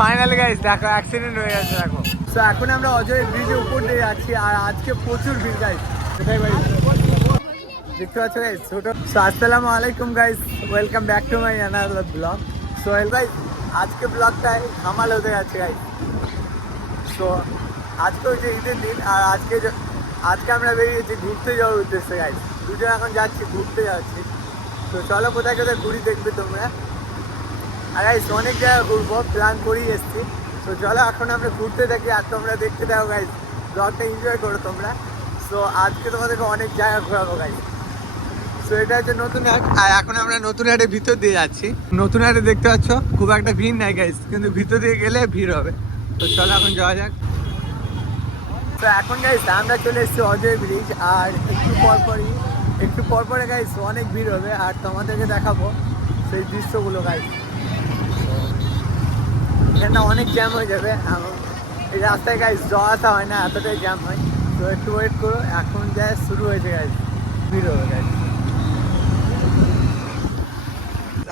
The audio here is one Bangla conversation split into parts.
ফাইনালি গাইস দেখো অ্যাক্সিডেন্ট হয়ে গেছে, দেখো। তো এখন আমরা অজয় ব্রিজের উপর দিয়ে যাচ্ছি, আর আজকে প্রচুর ভিড় গাইস কোথায় বাড়ি? দেখতে পাচ্ছ গাইস ছোট। সো আসসালামু আলাইকুম guys welcome back to my another blog so guys আজকে ব্লগটাই কামাল হতে যাচ্ছে গাইস তো আজকে হচ্ছে ঈদের দিন, আর আজকে আজকে আমরা বেরিয়েছি ঘুরতে যাওয়ার উদ্দেশ্যে গাইস দুজন এখন যাচ্ছি, ঘুরতে যাচ্ছি। তো চলো, কোথায় কোথায় ঘুরি দেখবে তোমরা। আর গাইস অনেক জায়গা ঘুরবো প্ল্যান করেই এসছি। তো চলো এখন আমরা ঘুরতে থাকি আর তোমরা দেখতে দাও গাইস ব্লগটা এনজয় করো তোমরা। সো আজকে তোমাদেরকে অনেক জায়গা ঘোরাবো গাইস সো এটা হচ্ছে নতুন হাট। আর এখন আমরা নতুন ভিতর দিয়ে যাচ্ছি। নতুন হাটে দেখতে পাচ্ছ, খুব একটা ভিড় গাইস কিন্তু ভিতর দিয়ে গেলে ভিড় হবে। তো চলো এখন যাওয়া যাক। তো এখন আমরা চলে এসেছি অজয় ব্রিজ আর একটু একটু গাইস অনেক ভিড় হবে। আর তোমাদেরকে দেখাবো সেই দৃশ্যগুলো গাইস এখানটা অনেক জ্যাম হয়ে যাবে। এই রাস্তায় গাইস যাওয়া আসা হয় না এতটাই জ্যাম হয়। তো একটু ওয়েট করো এখন যা শুরু হয়েছে গাইস ভিড় হবে গাইস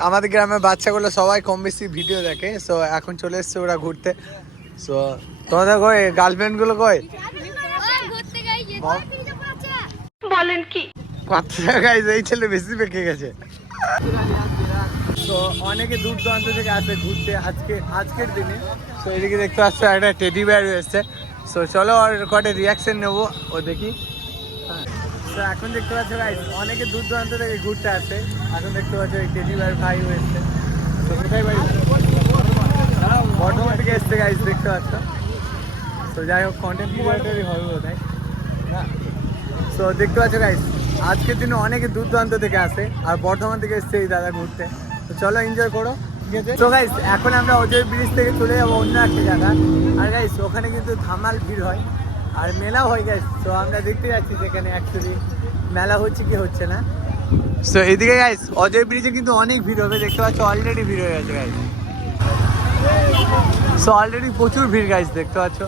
আমাদের গ্রামের বাচ্চাগুলো সবাই কম বেশি ভিডিও দেখে সো এখন চলে এসছে ওরা ঘুরতে। সো তোমাদের কই গার্লফ্রেন্ডগুলো কই? ঘুরতে গাই যে বল। বলেন কি? বাচ্চা গাইজ এই ছেলে বেশি পেকে গেছে। তো অনেকে দূর দূরান্ত থেকে আসে ঘুরতে আজকে, আজকের দিনে। তো এদিকে দেখতে পাচ্ছ একটা টেডি বেয়ার রয়েছে। সো চলো আর কটা রিয়াকশন নেব, ও দেখি। তো এখন দেখতে পাচ্ছ গাইজ অনেকে দূর দূরান্ত থেকে ঘুরতে আসে। এখন দেখতে পাচ্ছ এই টেডি বেয়ার ভাই হয়েছে তো কোথায় বাড়ি বর্ধমান থেকে এসছে গাইজ দেখতে পাচ্ছ। তো যাই হোক কন্টেন্ট ক্রিয়েটারই হবে বোধ হয় সো দেখতে পাচ্ছ গাইস আজকের দিনে অনেকে দূর দূরান্ত থেকে আসে আর বর্ধমান থেকে এসছে এই দাদা ঘুরতে তো চলো এনজয় করো। ঠিক আছে। তো গাইস এখন আমরা অজয় ব্রিজ থেকে চলে যাব অন্য একটা জায়গা। আর গাইস ওখানে কিন্তু ধামাল ভিড় হয় আর মেলাও হয় গাইস তো আমরা দেখতে যাচ্ছি সেখানে অ্যাকচুয়ালি মেলা হচ্ছে কি হচ্ছে না? সো এদিকে গাইস অজয় ব্রিজে কিন্তু অনেক ভিড় হবে দেখতে পাচ্ছ অলরেডি ভিড় হয়ে গেছে গাইস সো অলরেডি প্রচুর ভিড় গাইস দেখতে পাচ্ছ।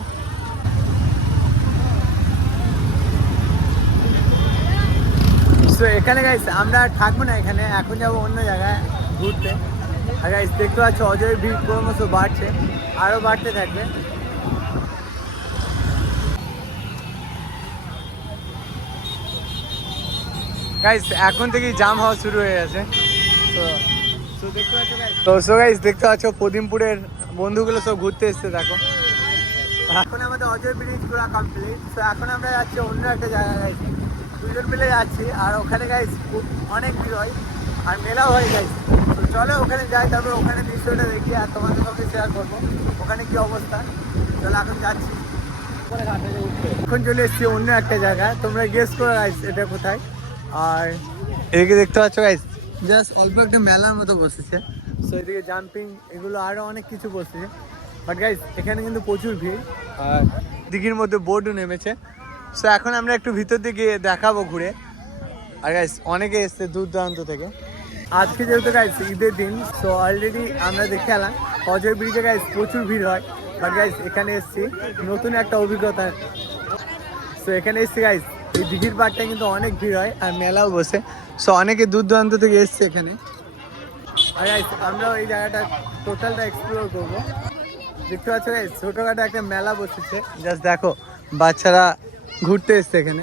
তো এখানে গাইস আমরা থাকব না এখানে, এখন যাব অন্য জায়গায় ঘুরতে। আর গাইস দেখতে পাচ্ছ অজয় ভিড় ক্রমশ বাড়ছে আরও বাড়তে থাকবে। গাইস এখন থেকেই জাম হওয়া শুরু হয়ে গেছে। তো সো গাইস দেখতে পাচ্ছ পদিমপুরের বন্ধুগুলো সব ঘুরতে এসছে, দেখো। এখন আমাদের অজয় ব্রিজ ঘোরা কমপ্লিট তো এখন আমরা যাচ্ছি অন্য একটা জায়গায় দুজন মিলে যাচ্ছি, আর ওখানে গাইস অনেক ভিড় হয়, আর মেলাও হয় গাইস তো চলো ওখানে যাই তারপর ওখানে দৃশ্যটা দেখি, আর তোমাদের সঙ্গে শেয়ার করব, ওখানে কি অবস্থা। চলো এখন যাচ্ছি। এখন চলে এসেছি অন্য একটা জায়গা তোমরা গেস করে গাইস এটা কোথায়? আর এদিকে দেখতে পাচ্ছ গাইস জাস্ট অল্প একটা মেলার মতো বসেছে। সো এদিকে জাম্পিং এগুলো আরও অনেক কিছু বসেছে। বাট গাইস এখানে কিন্তু প্রচুর ভিড়। আর দিঘির মধ্যে বোর্ডও নেমেছে। সো এখন আমরা একটু ভিতর দিকে দেখাবো ঘুরে। আর গাইস অনেকে এসছে দূর দূরান্ত থেকে। আজকে যেহেতু গাইস ঈদের দিন সো অলরেডি আমরা দেখে এলাম। অজয় ব্রিজে গাইস প্রচুর ভিড় হয়। বাট গাইস এখানে এসছি। নতুন একটা অভিজ্ঞতা। সো এখানে এসছি গাইস এই দিঘির পাড়টা কিন্তু অনেক ভিড় হয় আর মেলাও বসে। সো অনেকে দূর দূরান্ত থেকে এসছে এখানে। আর গাইস আমরা এই জায়গাটা টোটালটা এক্সপ্লোর করব। দেখতে পাচ্ছ গাইস ছোটোখাটো একটা মেলা বসেছে। জাস্ট দেখো, বাচ্চারা ঘুরতে এসছে এখানে।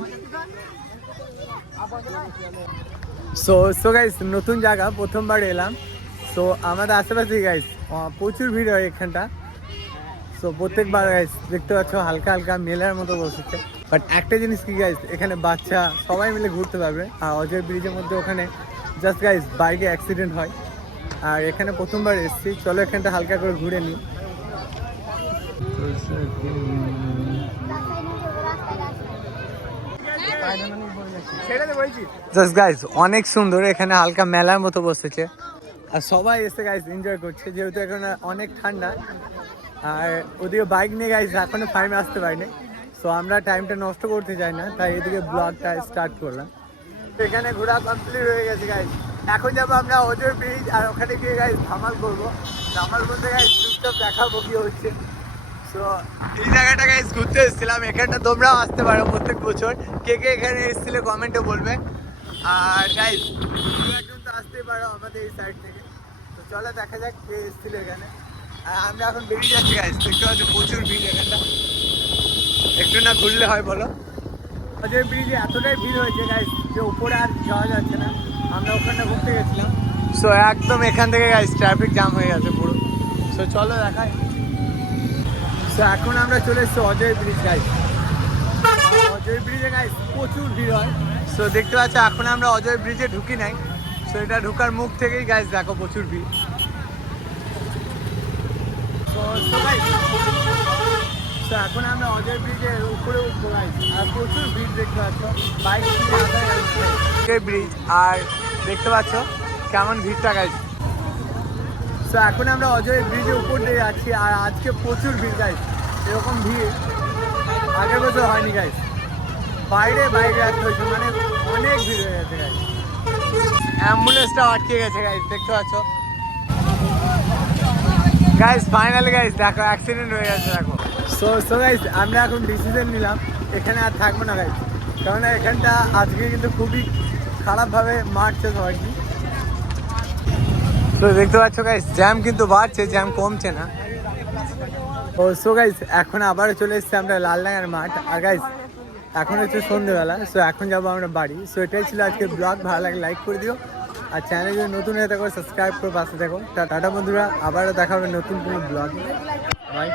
সো সো গাইস নতুন জায়গা, প্রথমবার এলাম। সো আমাদের আশেপাশে গাইস প্রচুর ভিড় হয় এখানটা। সো প্রত্যেকবার গাইস দেখতে পাচ্ছ হালকা হালকা মেলার মতো বসেছে। বাট একটা জিনিস কি গাইস এখানে বাচ্চা সবাই মিলে ঘুরতে পারবে। আর অজয় ব্রিজের মধ্যে ওখানে জাস্ট গাইস বাইকে অ্যাক্সিডেন্ট হয়। আর এখানে প্রথমবার এসেছি। চলো এখানটা হালকা করে ঘুরে নিই। জাস্ট গাইস অনেক সুন্দর, এখানে হালকা মেলার মতো বসেছে। আর সবাই এসে গাইস এনজয় করছে, যেহেতু এখানে অনেক ঠান্ডা। আর ওদিকে বাইক নিয়ে গাইস এখনও ফাইমে আসতে পারিনি। সো আমরা টাইমটা নষ্ট করতে চাই না, তাই এদিকে ব্লগটা স্টার্ট করলাম। এখানে ঘোরা কমপ্লিট হয়ে গেছে গাইস এখন যাব আমরা অজয় ব্রিজ আর ওখানে গিয়ে গাইস ধামাল করব। ধামাল বলতে গাইস দেখাবো কি হচ্ছে। তো এই জায়গাটা গাইস ঘুরতে এসেছিলাম। এখানটা তোমরাও আসতে পারো প্রত্যেক বছর। কে কে এখানে এসেছিলে কমেন্টে বলবে। আর গাইস একজন তো আসতেই পারো আমাদের এই সাইড থেকে। তো চলো দেখা যাক কে এসেছিল এখানে। আর আমরা এখন বেরিয়ে যাচ্ছি গাইস দেখতে পাচ্ছি প্রচুর ভিড় এখানটা। একটু না ঘুরলে হয় বলো? অজয় ব্রিজে এতটাই ভিড় হয়েছে গাইস যে উপরে আর যাওয়া যাচ্ছে না। আমরা ওখানটা ঘুরতে গেছিলাম। সো একদম এখান থেকে গাইস ট্রাফিক জ্যাম হয়ে গেছে পুরো। সো চলো দেখাই। এখন আমরা চলে এসেছি অজয় ব্রিজ গাইস অজয় ব্রিজে গাইস প্রচুর ভিড় হয়। সো দেখতে পাচ্ছ, এখন আমরা অজয় ব্রিজে ঢুকি নাই। সো এটা ঢুকার মুখ থেকেই গাইস দেখো প্রচুর ভিড়। তো এখন আমরা অজয় ব্রিজের উপরে উঠবো। আর প্রচুর ভিড় দেখতে পাচ্ছ। বাইক অজয় ব্রিজ, আর দেখতে পাচ্ছ, কেমন ভিড়টা গাইছে তো এখন আমরা অজয় ব্রিজের উপর দিয়ে যাচ্ছি আর আজকে প্রচুর ভিড় গাইস এরকম ভিড় আগের বছর হয়নি গাইস বাইরে বাইরে আসতে হয়েছে মানে অনেক ভিড় হয়ে গেছে গাইস অ্যাম্বুলেন্সটা আটকে গেছে গাইস দেখতে পাচ্ছ? গাইস ফাইনালি গাইস দেখো অ্যাক্সিডেন্ট হয়ে গেছে, দেখো। সো সো গাইস আমরা এখন ডিসিশন নিলাম, এখানে আর থাকব না গাইস কারণ এখানটা আজকে কিন্তু খুবই খারাপভাবে মারছে সবাইকে তো দেখতে পাচ্ছ গাইস জ্যাম কিন্তু বাড়ছে জ্যাম কমছে না। ও সো গাইস এখন আবার চলে এসেছি আমরা লালডাঙ্গার মাঠ। আর গাইস এখন হচ্ছে সন্ধ্যেবেলা সো এখন যাব আমরা বাড়ি। সো এটাই ছিল আজকে ব্লগ ভালো লাগে লাইক করে দিও। আর চ্যানেল যদি নতুন হয়ে থাকো সাবস্ক্রাইব করে পাশে থাকো। টাটা বন্ধুরা, আবারও দেখা হবে নতুন কোনো ব্লগ বাই